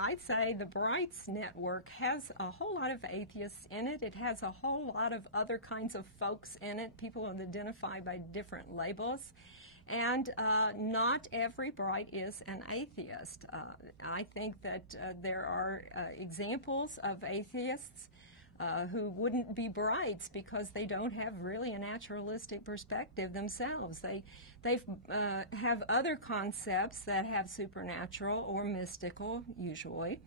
I'd say the Brights network has a whole lot of atheists in it. It has a whole lot of other kinds of folks in it, people who identify by different labels. And not every Bright is an atheist. I think that there are examples of atheists who wouldn't be Brights because they don't have really a naturalistic perspective themselves. They have other concepts that have supernatural or mystical, usually,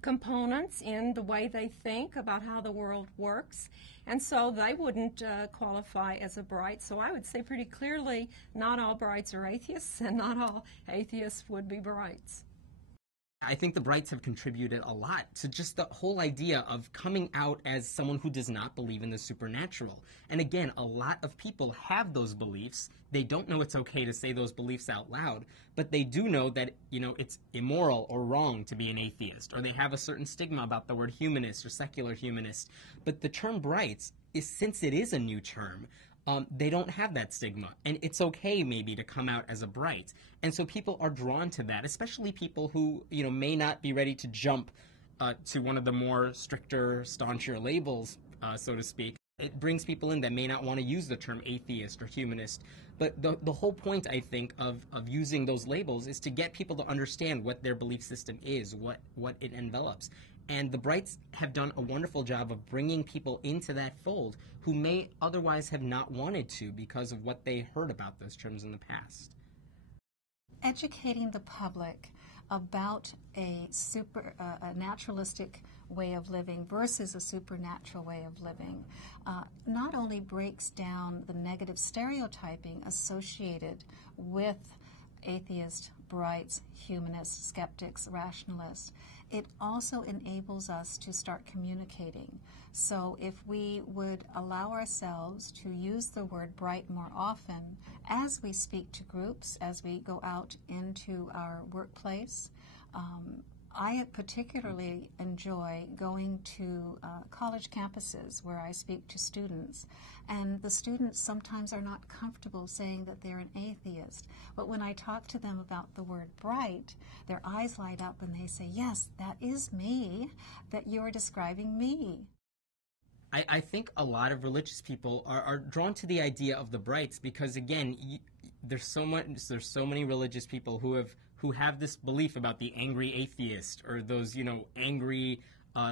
components in the way they think about how the world works, and so they wouldn't qualify as a Bright. So I would say pretty clearly not all Brights are atheists, and not all atheists would be Brights. I think the Brights have contributed a lot to just the whole idea of coming out as someone who does not believe in the supernatural. And again, a lot of people have those beliefs. They don't know it's okay to say those beliefs out loud, but they do know that, it's immoral or wrong to be an atheist, or they have a certain stigma about the word humanist or secular humanist. But the term Brights since it is a new term, they don't have that stigma. And it's okay maybe to come out as a Bright. And so people are drawn to that, especially people who, may not be ready to jump to one of the more stricter, stauncher labels, so to speak. It brings people in that may not want to use the term atheist or humanist. But the whole point, I think, of using those labels is to get people to understand what their belief system is, what it envelops. And the Brights have done a wonderful job of bringing people into that fold who may otherwise have not wanted to because of what they heard about those terms in the past. Educating the public about a naturalistic way of living versus a supernatural way of living not only breaks down the negative stereotyping associated with atheists, Brights, humanists, skeptics, rationalists, it also enables us to start communicating. So if we would allow ourselves to use the word Bright more often as we speak to groups, as we go out into our workplace, I particularly enjoy going to college campuses where I speak to students, and the students sometimes are not comfortable saying that they're an atheist. But when I talk to them about the word Bright, their eyes light up and they say, yes, that is me, that you're describing me. I think a lot of religious people are drawn to the idea of the Brights because, again, there's so many religious people who have this belief about the angry atheist or those, angry,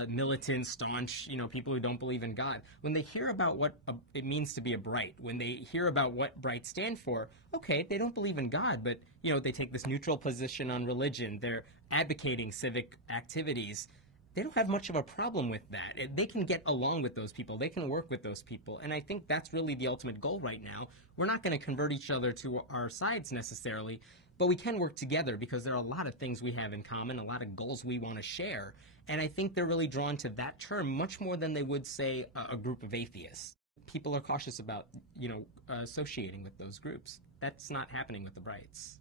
militant, staunch, people who don't believe in God. When they hear about what it means to be a Bright, when they hear about what Brights stand for, okay, they don't believe in God, but, they take this neutral position on religion. They're advocating civic activities. They don't have much of a problem with that. They can get along with those people. They can work with those people. And I think that's really the ultimate goal right now. We're not going to convert each other to our sides necessarily, but we can work together because there are a lot of things we have in common, a lot of goals we want to share. And I think they're really drawn to that term much more than they would say a group of atheists. People are cautious about, associating with those groups. That's not happening with the Brights.